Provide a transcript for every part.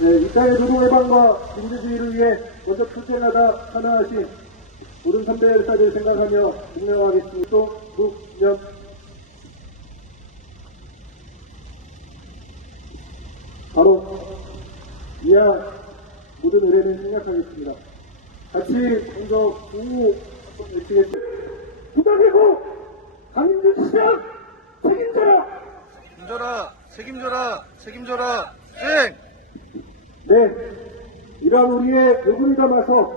네, 이타의 노동 해방과 민주주의를 위해 먼저 투쟁하다 하나하신 모든 선배 열사들 생각하며 증명하겠습니다. 또 국연 바로 이하 모든 의뢰는 생략하겠습니다. 같이 먼저 구호 한번 외치겠습니다. 부당이고 강인준 시장 책임져라! 책임져라, 생! 네, 이러한 우리의 요구를 담아서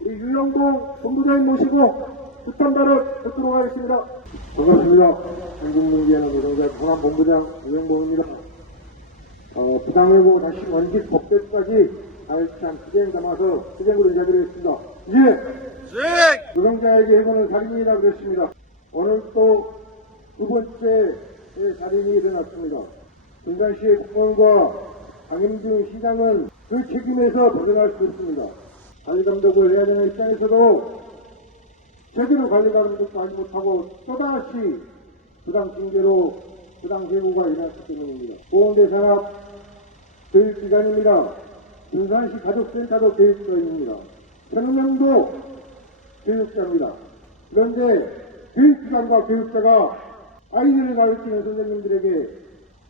우리 유영동 본부장님 모시고 부탄 발언 듣도록 하겠습니다. 반갑습니다. 한국민주연합 노동자 통합본부장 유영동입니다. 부당이고 다시 원직 법대까지 가열찬 투쟁 담아서 투쟁으로 인사드리겠습니다. 이제 생! 노동자에게 해보는 살인이라 그랬습니다. 오늘 또 두 번째 살인이 일어났습니다. 분산시의 공무원과 강임준 시장은 그 책임에서 벗어날 수 있습니다. 관리 감독을 해야 되는 입장에서도 제대로 관리 감독도 하지 못하고 또다시 부당 징계로 부당 제고가 일어났기 때문입니다. 보건대산업 교육기관입니다. 분산시 가족센터도 교육자입니다. 청년도 교육자입니다. 그런데 교육기관과 교육자가 아이들을 가르치는 선생님들에게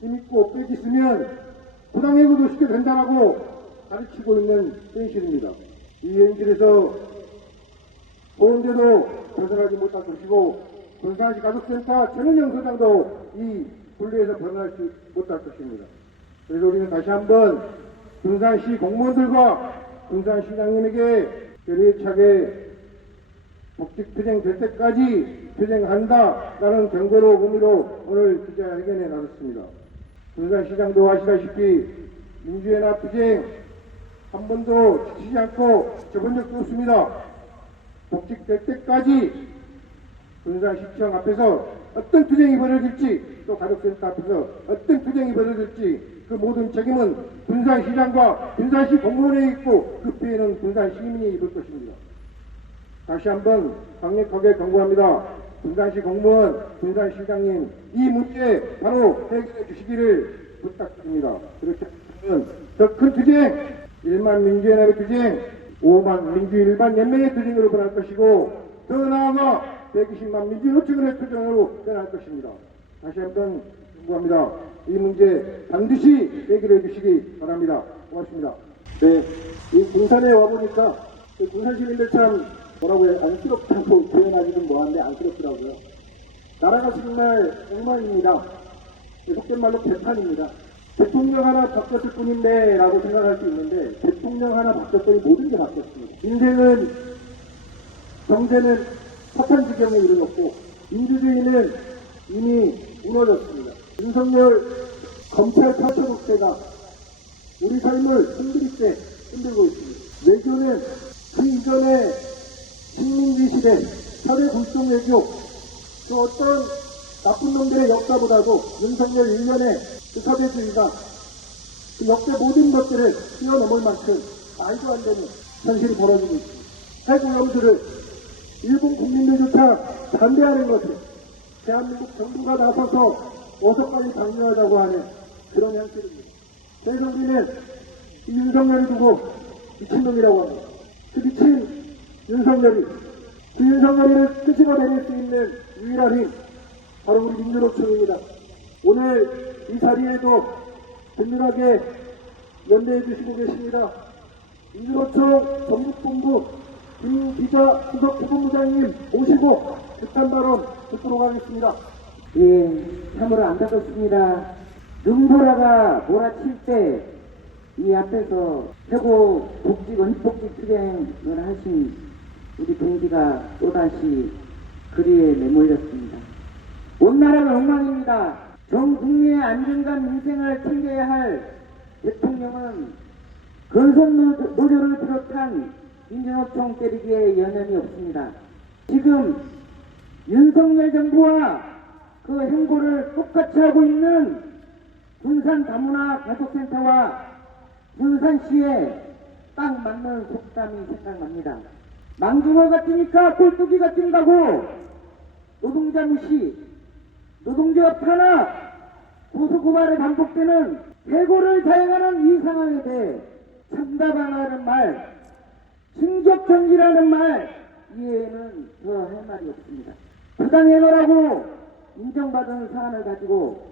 힘있고 빼기쓰면 부당해고도 쉽게 된다라고 가르치고 있는 현실입니다. 이 현실에서 보험제도 벗어나지 못할 것이고 분산시 가족센터 전은영 소장도 이 분리에서 벗어날 수 못할 것입니다. 그래서 우리는 다시 한번 분산시 공무원들과 분산시장님에게 결의차게 복직 투쟁 될 때까지 투쟁한다라는 경고로 의미로 오늘 기자회견에 나섰습니다. 분산시장도 아시다시피 민주연합 투쟁 한 번도 지치지 않고 접은 적도 없습니다. 복직될 때까지 분산시청 앞에서 어떤 투쟁이 벌어질지 또 가족센터 앞에서 어떤 투쟁이 벌어질지 그 모든 책임은 분산시장과 분산시 공무원에 있고 그 피해는 분산시민이 입을 것입니다. 다시 한번 강력하게 경고합니다. 분산시 공무원, 분산시장님 이 문제 바로 해결해 주시기를 부탁드립니다. 그렇게 하면 더 큰 투쟁, 1만 민주연합의 투쟁, 5만 민주일반연맹의 투쟁으로 변할 것이고 더 나아가 120만 민주노총의 투쟁으로 변할 것입니다. 다시 한번 경고합니다. 이 문제 반드시 해결해 주시기 바랍니다. 고맙습니다. 네, 이 군산에 와보니까 군산 시민들 참 뭐라고요? 안쓰럽다고 표현하기는 뭐한데 안쓰럽더라고요. 나라가 정말 엉망입니다. 속된 말로 개판입니다. 대통령 하나 바뀌었을 뿐인데 라고 생각할 수 있는데 대통령 하나 바뀌었더니 모든 게 바뀌었습니다. 인생은 경제는 폭탄 지경에 이르렀고 민주주의는 이미 무너졌습니다. 윤석열 검찰 파초독대가 우리 삶을 흔들리게 흔들고 있습니다. 외교는 그 이전에 식민지 시대, 사회 굴종 외교, 그 어떤 나쁜 놈들의 역사보다도 윤석열 1년의 그 사대주의가 그 역대 모든 것들을 뛰어넘을 만큼 말도 안 되는 현실이 벌어지고 있습니다. 핵오염수를 일본 국민들조차 반대하는 것을 대한민국 정부가 나서서 어서 빨리 방류하자고 하는 그런 현실입니다. 그래서 우리는 이 윤석열을 두고 미친놈이라고 합니다. 그 미친 윤석열이 그 윤석열이를 끄집어내릴 수 있는 유일한 힘 바로 우리 민주노총입니다. 오늘 이 자리에도 든든하게 연대해 주시고 계십니다. 민주노총 전국본부 김기자 수석 부본부장님 모시고 급한 발언 듣도록 하겠습니다. 예, 참으로 안타깝습니다. 눈보라가 몰아칠 때 이 앞에서 최고 복직, 원복직 투쟁을 하신 우리 동지가 또다시 거리에 내몰렸습니다. 온 나라가 엉망입니다. 전 국민의 안전과 민생을 챙겨야 할 대통령은 건설 노조를 비롯한 민주노총 때리기에 여념이 없습니다. 지금 윤석열 정부와 그 행보를 똑같이 하고 있는 군산 다문화 가족센터와 군산시에 딱 맞는 속담이 생각납니다. 망둥어 같으니까 꼴뚜기 같은다고 노동자 무시, 노동조합 탄압, 고소고발에 반복되는 해고를 자행하는 이 상황에 대해 참담하다는 말, 충격정지라는 말 이외에는 더 할 말이 없습니다. 부당해고라고 인정받은 사안을 가지고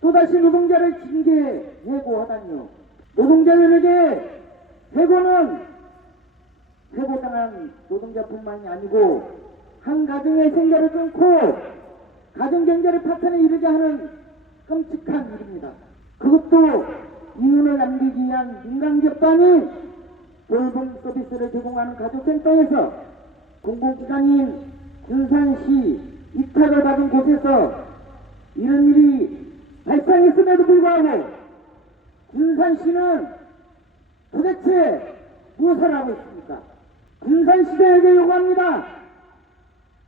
또다시 노동자를 징계 해고하다니요. 노동자들에게 해고는 해고당한 노동자뿐만이 아니고 한 가정의 생계를 끊고 가정 경제를 파탄에 이르게 하는 끔찍한 일입니다. 그것도 이윤을 남기기 위한 민간기업단이 돌봄 서비스를 제공하는 가족센터에서 공공기관인 군산시 위탁을 받은 곳에서 이런 일이 발생했음에도 불구하고 군산시는 도대체 무엇을 하고 있습니까? 군산시장에게 요구합니다.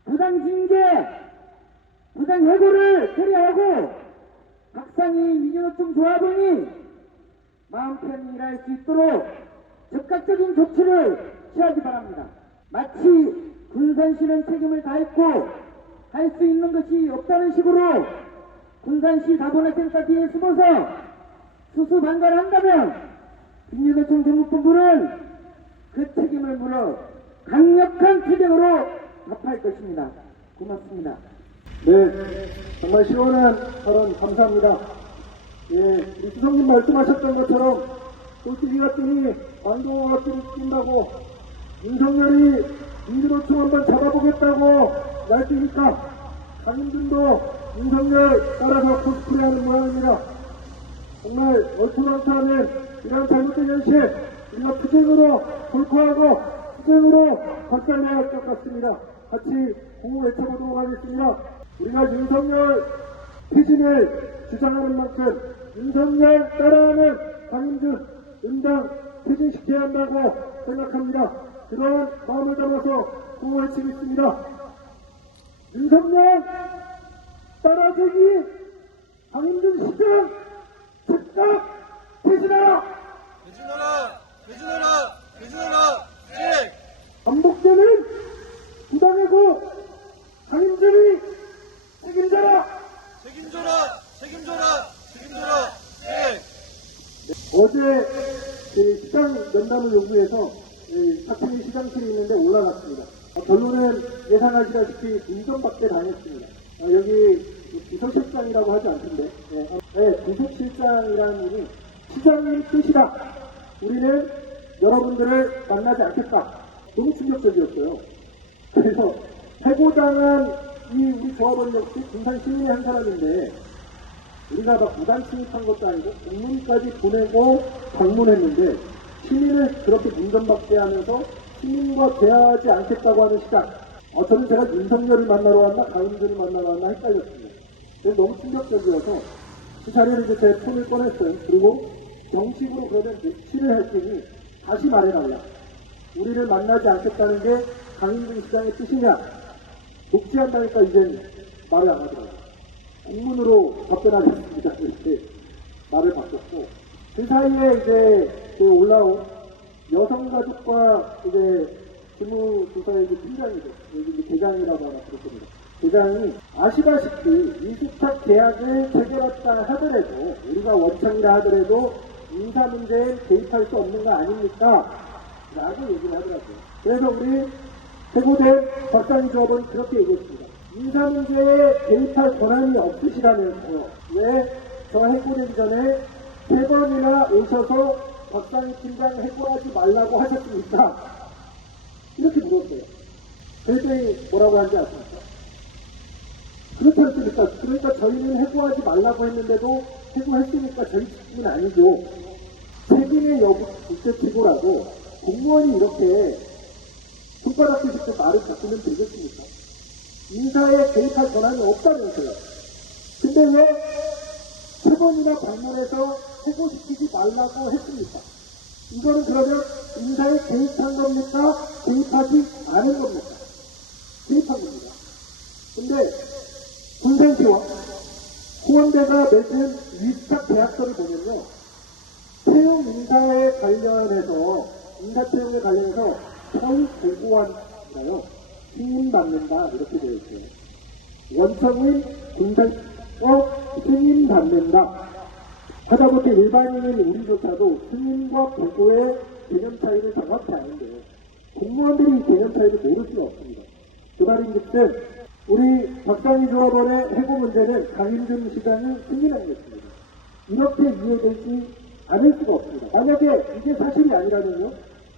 부당징계, 부당해고를 처리하고 박상희 민주노총 조합원이 마음 편히 일할 수 있도록 적극적인 조치를 취하기 바랍니다. 마치 군산시는 책임을 다했고 할 수 있는 것이 없다는 식으로 군산시 다문화센터 뒤에 숨어서 수수방관한다면 민주노총 전국본부는 그 책임을 물어 강력한 투쟁으로 답할 것입니다. 고맙습니다. 네, 정말 시원한 발언 감사합니다. 예, 우리 수석님 말씀하셨던 것처럼 꼴뚜기 같더니 망동어 같더니 낀다고 윤석열이 민주노총 한번 잡아보겠다고 날뛰니까 강인준도 윤석열 따라서 코스프레하는 모양입니다. 정말 얼토당토하는 이런 잘못된 현실 우리가 투쟁으로 돌파하고 투쟁으로 박살내야 할 것 같습니다. 같이 구호 외쳐보도록 하겠습니다. 우리가 윤석열 퇴진을 주장하는 만큼 윤석열 따라하는 강인준 응당 퇴진시켜야 한다고 생각합니다. 그런 마음을 담아서 구호 외치겠습니다. 윤석열 따라주기 강인준 시장 즉각 퇴진하라! 퇴진하라! 퇴진하라! 퇴진하라! 직! 반복되는 부당해고 강인준이 책임져라! 책임져라! 책임져라! 책임져라! 직! 어제 시장 면담을 요구해서 사천리 시장실이 있는데 올라갔습니다. 결론은 예상하시다시피 운전밖에 다녔습니다. 여기 비서실장이라고 하지 않던데 비서실장이라는 분이 시장님 뜻이다. 우리는 여러분들을 만나지 않겠다. 너무 충격적이었어요. 그래서 해고당한 이 우리 조합원 역시 군산 시민의 한 사람인데 우리가 막 무단 침입한 것도 아니고 공문까지 보내고 방문했는데 시민을 그렇게 문전박대 하면서 시민과 대화하지 않겠다고 하는 시각. 저는 제가 윤석열을 만나러 왔나 강인준을 만나러 왔나 헷갈렸습니다. 그래서 너무 충격적이어서 그 자리를 이제 제 폰을 꺼냈어요. 그리고 정식으로 그러면 며칠을 할 테니 다시 말해달라. 우리를 만나지 않겠다는 게 강인준 시장의 뜻이냐? 독재한다니까 이젠 말을 안 하더라고요. 공문으로 답변하겠습니다. 이렇게 말을 바꿨고 그 사이에 이제 그 올라온 여성가족과 이제 주무조사의 팀장이죠. 여기 대장이라고 하나 그렇습니다. 대장이 아시다시피 위수탁 계약을 체결했다 하더라도 우리가 원청이라 하더라도 인사 문제에 개입할 수 없는 거 아닙니까? 라고 얘기를 하더라고요. 그래서 우리 해고된 박상희 조합은 그렇게 얘기했습니다. 인사 문제에 개입할 권한이 없으시다면서요. 왜 저 해고되기 전에 3번이나 오셔서 박상희 팀장 해고하지 말라고 하셨습니까? 이렇게 물었어요. 그랬더니 뭐라고 하는지 아십니까? 그렇지 않습니까? 그러니까 저희는 해고하지 말라고 했는데도 해고했으니까 저희 책임은 아니죠. 책임의 여부 국제치고라고 공무원이 이렇게 손가락 뒤집고 말을 바꾸면 되겠습니까? 인사에 개입할 권한이 없다면서요. 근데 왜 3번이나 방문해서 해고시키지 말라고 했습니까? 이거는 그러면 인사에 개입한 겁니까? 개입하지 않은 겁니까? 개입한 겁니다. 근데 군산시와 호원대가 맺은 위탁 계약서를 보면요. 채용 인사에 관련해서 인사 채용에 관련해서 서울 고고한가요? 승인받는다 이렇게 되어 있어요. 원청인 군산시와 승인받는다. 하다못해 일반인인 우리조차도 승인과 보고의 개념 차이를 정확히 아는데 공무원들이 이 개념 차이를 모를 수가 없습니다. 그 말인즉슨 우리 박상희 조합원의 해고 문제는 강인준 시장이 승인한 것입니다. 이렇게 이해되지 않을 수가 없습니다. 만약에 이게 사실이 아니라면요,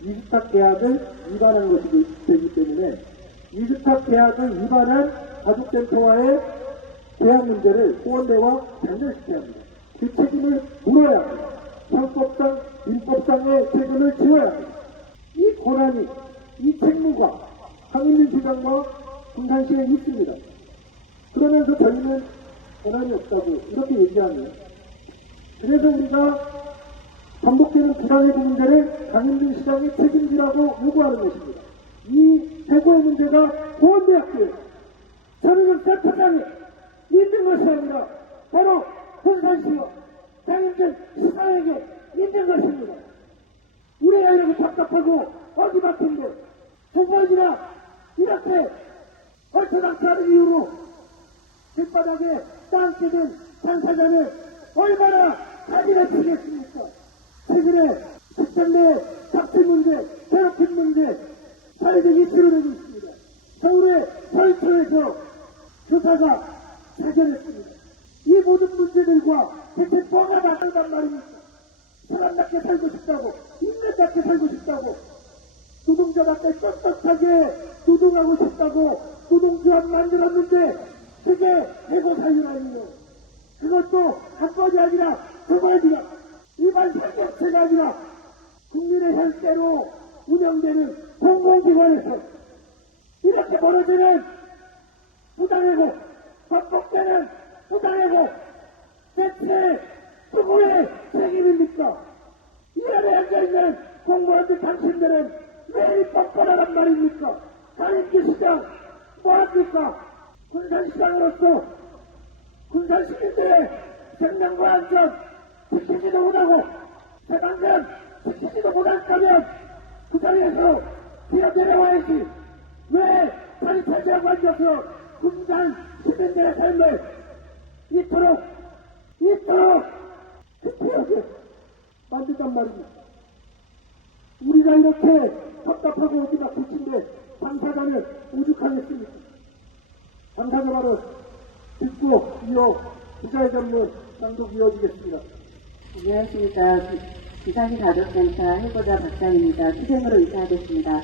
위주탁 계약을 위반한 것이 되기 때문에 위주탁 계약을 위반한 가족센터와의 계약 문제를 보건대와 단절시켜야 합니다. 그 책임을 물어야 합니다. 형법상, 민법상의 책임을 지어야 합니다. 이 권한이, 이 책무가 강인준 시장과 군산시에 있습니다. 그러면서 저희는 권한이 없다고 이렇게 얘기하면, 그래서 우리가 반복되는 부당해고 문제를 강인준 시장이 책임지라고 요구하는 것입니다. 이 해고의 문제가 보건대학교에 전은영 센터장이 있는 것이 아니라 바로 군산시와 강인준 시장에게 있는 것입니다. 우리가 이렇게 답답하고 어디 막힌데 두 번이나 이렇게 얼토당토 하는 이유로 길바닥에 땅 뜯은 당사자는 얼마나 자기를 치겠습니까? 최근에 직장 내 잡지 문제, 괴롭힘 문제, 사회적 이슈를 내고 있습니다. 서울의 서울초에서 조사가 발견했습니다. 이 모든 문제들과 대체 뭐가 다르단 말입니까? 사람답게 살고 싶다고, 인간답게 살고 싶다고, 노동자답게 떳떳하게 노동하고 싶다고 노동조합 만들었는데 그게 해고 사유라니요. 그것도 한 번이 아니라 두 번이나 일반 상업체가 아니라 국민의 혈세로 운영되는 공공기관에서 이렇게 벌어지는 부당해고, 반복되는 부당해고 대체 누구의 책임입니까? 이 안에 앉아있는 공무원들 당신들은 왜 이 뻔뻔하단 말입니까? 강인규 시장 뭐합니까? 군산시장으로서 군산시민들의 생명과 안전 지키지도 못하고 세방전 지키지도 못한다면 그 자리에서 뛰어내려와야지. 왜 자리 차지하고 앉아서 군산 시민들의 삶을 이토록 급하게 만든단 말입니다. 우리가 이렇게 답답하고 어디가 굳힌데 당사자는 오죽하겠습니까? 당사자 바로 듣고 이어 기자회견문 낭독 이어지겠습니다. 안녕하십니까. 부산시 가족센터 해고자 박상입니다. 투쟁으로 인사하겠습니다.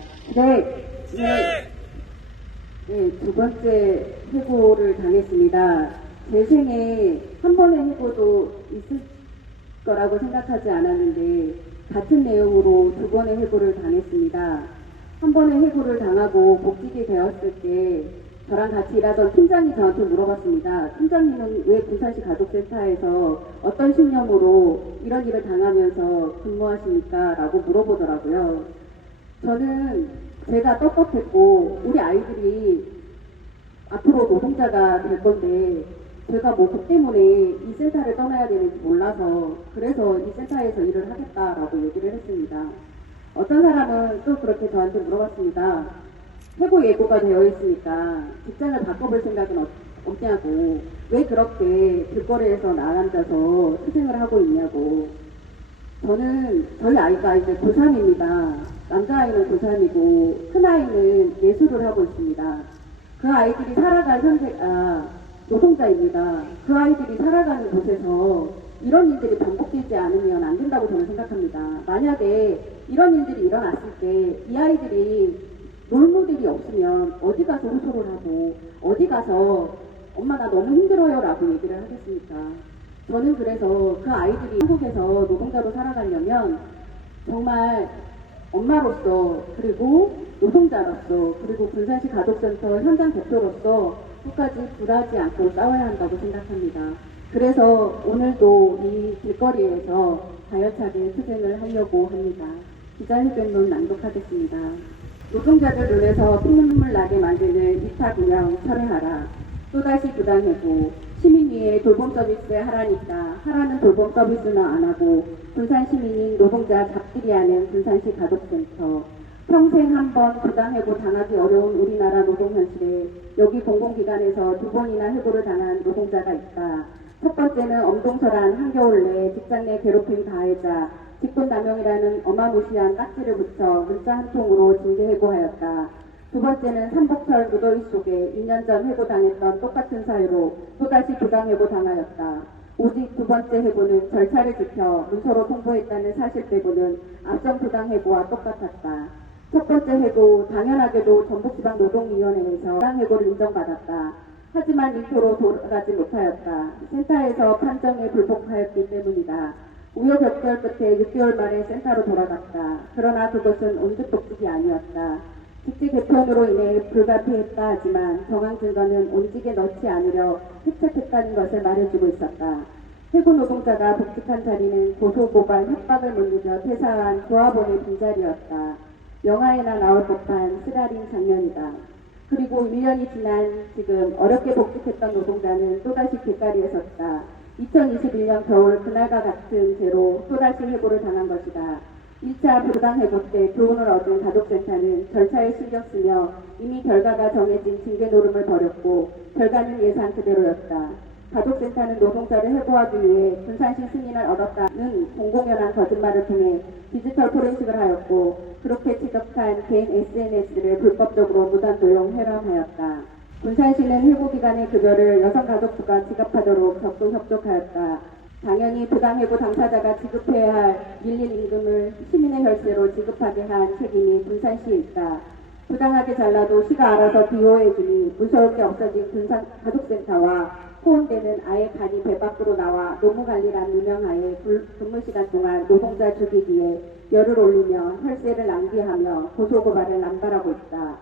네, 두 번째 해고를 당했습니다. 제 생에 한 번의 해고도 있을 거라고 생각하지 않았는데 같은 내용으로 두 번의 해고를 당했습니다. 한 번의 해고를 당하고 복직이 되었을 때 저랑 같이 일하던 팀장이 저한테 물어봤습니다. 팀장님은 왜 부산시 가족센터에서 어떤 신념으로 이런 일을 당하면서 근무하십니까? 라고 물어보더라고요. 저는 제가 떳떳했고 우리 아이들이 앞으로 노동자가 될 건데 제가 뭐 그 때문에 이 센터를 떠나야 되는지 몰라서 그래서 이 센터에서 일을 하겠다라고 얘기를 했습니다. 어떤 사람은 또 그렇게 저한테 물어봤습니다. 해고 예고가 되어 있으니까 직장을 바꿔볼 생각은 없냐고, 왜 그렇게 길거리에서 나앉아서 투쟁을 하고 있냐고. 저는 저희 아이가 이제 고3입니다. 남자아이는 고3이고 큰아이는 예술을 하고 있습니다. 그 아이들이 살아갈 노동자입니다. 그 아이들이 살아가는 곳에서 이런 일들이 반복되지 않으면 안 된다고 저는 생각합니다. 만약에 이런 일들이 일어났을 때 이 아이들이 롤모델이 없으면 어디 가서 호소를 하고 어디 가서 엄마 나 너무 힘들어요 라고 얘기를 하겠습니까? 저는 그래서 그 아이들이 한국에서 노동자로 살아가려면 정말 엄마로서 그리고 노동자로서 그리고 군산시 가족센터 현장 대표로서 끝까지 굴하지 않고 싸워야 한다고 생각합니다. 그래서 오늘도 이 길거리에서 가열차게 투쟁을 하려고 합니다. 기자회견문 낭독하겠습니다. 노동자들 눈에서 피눈물 나게 만드는 이타분양 철회하라. 또다시 부당해고 시민 위에 돌봄 서비스 하라니까 하라는 돌봄 서비스는 안 하고 군산 시민인 노동자 잡들이 하는 군산시 가족센터. 평생 한 번 부당해고 당하기 어려운 우리나라 노동 현실에 여기 공공기관에서 두 번이나 해고를 당한 노동자가 있다. 첫 번째는 엄동설한 한겨울 내에 직장 내 괴롭힘 가해자, 직권남용이라는 어마무시한 딱지를 붙여 문자 한 통으로 징계 해고하였다. 두 번째는 삼복철 무더위 속에 2년 전 해고당했던 똑같은 사유로 또다시 부당해고 당하였다. 오직 두 번째 해고는 절차를 지켜 문서로 통보했다는 사실 빼고는 앞선 부당해고와 똑같았다. 첫 번째 해고 당연하게도 전북지방노동위원회에서 부당해고를 인정받았다. 하지만 인표로 돌아가지 못하였다. 센터에서 판정에 불복하였기 때문이다. 우여곡절 끝에 6개월 만에 센터로 돌아갔다. 그러나 그것은 온직복직이 아니었다. 직지 개편으로 인해 불가피했다 하지만 정황 증거는 온직에 넣지 않으려 획책했다는 것을 말해주고 있었다. 해고 노동자가 복직한 자리는 고소고발 협박을 못 이겨 퇴사한 조합원의 빈자리였다. 영화에나 나올 법한 쓰라린 장면이다. 그리고 1년이 지난 지금 어렵게 복직했던 노동자는 또다시 객가리에 섰다. 2021년 겨울 그날과 같은 죄로 또다시 해고를 당한 것이다. 1차 부당해고 때 교훈을 얻은 가족센터는 절차에 신경 쓰며 이미 결과가 정해진 징계 노름을 벌였고 결과는 예상 그대로였다. 가족센터는 노동자를 해고하기 위해 분산시 승인을 얻었다는 공공연한 거짓말을 통해 디지털 포렌식을 하였고 그렇게 지적한 개인 SNS를 불법적으로 무단 도용 해람하였다. 분산시는 해고기간의 급여를 여성가족부가 지급하도록 적극 협조하였다. 당연히 부당해고 당사자가 지급해야 할 밀린 임금을 시민의 혈세로 지급하게 한 책임이 분산시에 있다. 부당하게 잘라도 시가 알아서 비호해주니 무서울 게 없어진 가족센터와 포온대는 아예 간이 배 밖으로 나와 노무관리란 유명하에 근무시간 동안 노동자 죽이기에 열을 올리며 혈세를 낭비하며 고소고발을 남발하고 있다.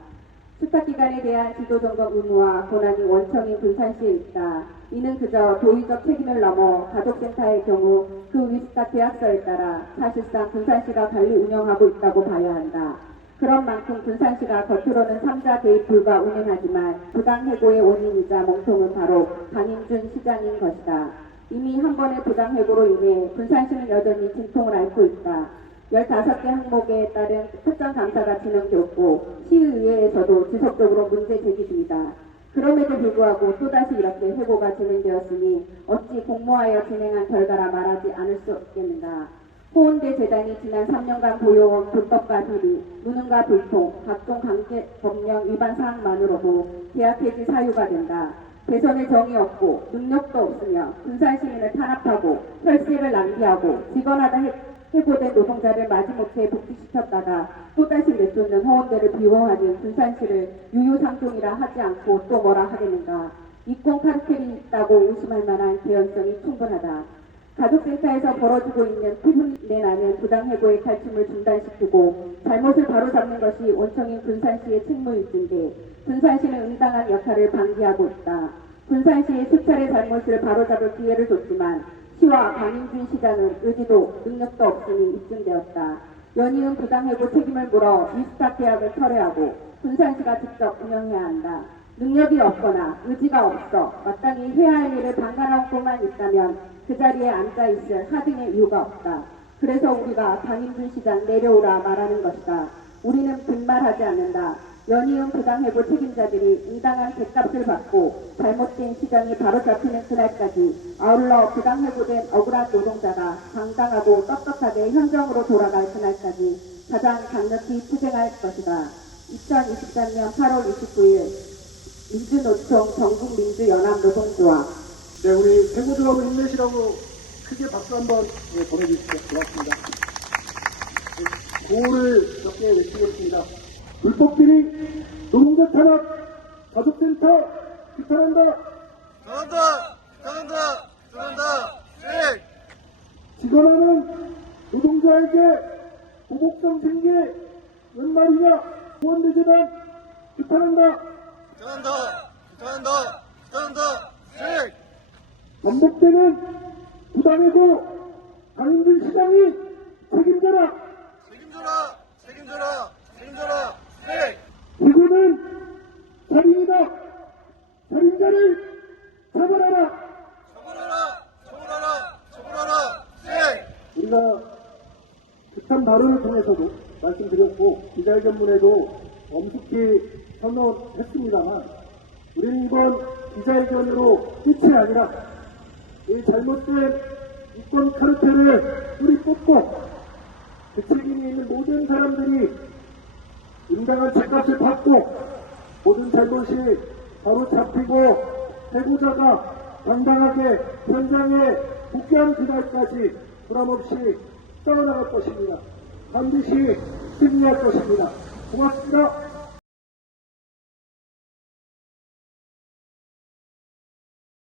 수탁기관에 대한 지도점검 의무와 권한이 원청인 분산시에 있다. 이는 그저 도의적 책임을 넘어 가족센터의 경우 그 위스타 계약서에 따라 사실상 분산시가 관리 운영하고 있다고 봐야 한다. 그런 만큼 분산시가 겉으로는 3자 개입 불가 운행하지만 부당해고의 원인이자 몸통은 바로 강인준 시장인 것이다. 이미 한 번의 부당해고로 인해 분산시는 여전히 진통을 앓고 있다. 15개 항목에 따른 특정 감사가 진행되었고 시의회에서도 지속적으로 문제 제기 중이다. 그럼에도 불구하고 또다시 이렇게 해고가 진행되었으니 어찌 공모하여 진행한 결과라 말하지 않을 수 없겠는가. 호원대 재단이 지난 3년간 보여온 불법과 비리, 무능과 불통, 각종 강제 법령 위반 사항만으로도 계약 해지 사유가 된다. 개선의 정이 없고 능력도 없으며 분산시민을 탄압하고 혈세를 낭비하고 직원하다 해고된 노동자를 마지못해 복직시켰다가 또다시 내쫓는 호원대를 비호하는 분산시를 유유상종이라 하지 않고 또 뭐라 하겠는가. 이권 카르텔이 있다고 의심할 만한 개연성이 충분하다. 가족센터에서 벌어지고 있는 피분내 나는 부당해고의 탈춤을 중단시키고 잘못을 바로잡는 것이 원청인 분산시의 책무일진데 분산시는 응당한 역할을 방기하고 있다. 분산시의 수차례 잘못을 바로잡을 기회를 줬지만 시와 강인준 시장은 의지도 능력도 없으니 입증되었다. 연이은 부당해고 책임을 물어 위스타 계약을 철회하고 분산시가 직접 운영해야 한다. 능력이 없거나 의지가 없어 마땅히 해야 할 일을 방관하고만 있다면 그 자리에 앉아있을 하등의 이유가 없다. 그래서 우리가 강인준 시장 내려오라 말하는 것이다. 우리는 빈말하지 않는다. 연이은 부당해고 책임자들이 응당한 객값을 받고 잘못된 시장이 바로잡히는 그날까지 아울러 부당해고된 억울한 노동자가 당당하고 떳떳하게 현정으로 돌아갈 그날까지 가장 강력히 투쟁할 것이다. 2023년 8월 29일 민주노총 전국민주연합노동조합. 네, 우리 해고들하고 힘내시라고 크게 박수 한번 보내주시죠. 고맙습니다. 구호를 몇 개 외치겠습니다. 불법비리, 노동자 탄압, 가족센터 규탄한다. 규탄한다. 네. 직원하는 노동자에게 보복성 생계 웬 말이냐. 후원대재단 규탄한다. 규탄한다. 네. 반복되는 부당해고 강인준 시장이 책임져라. 네. 이거는 살인이다. 살인자를 처벌하라. 처벌하라. 네. 우리가 규탄 발언을 통해서도 말씀드렸고 기자회견문에도 엄숙히 선언했습니다만 우리는 이번 기자회견으로 끝이 아니라 이 잘못된 이권 카르텔을 뿌리 뽑고 그 책임이 있는 모든 사람들이 응당한 책값을 받고 모든 잘못이 바로 잡히고 해고자가 당당하게 현장에 복귀한 그날까지 불함없이 싸워나갈 것입니다. 반드시 승리할 것입니다. 고맙습니다.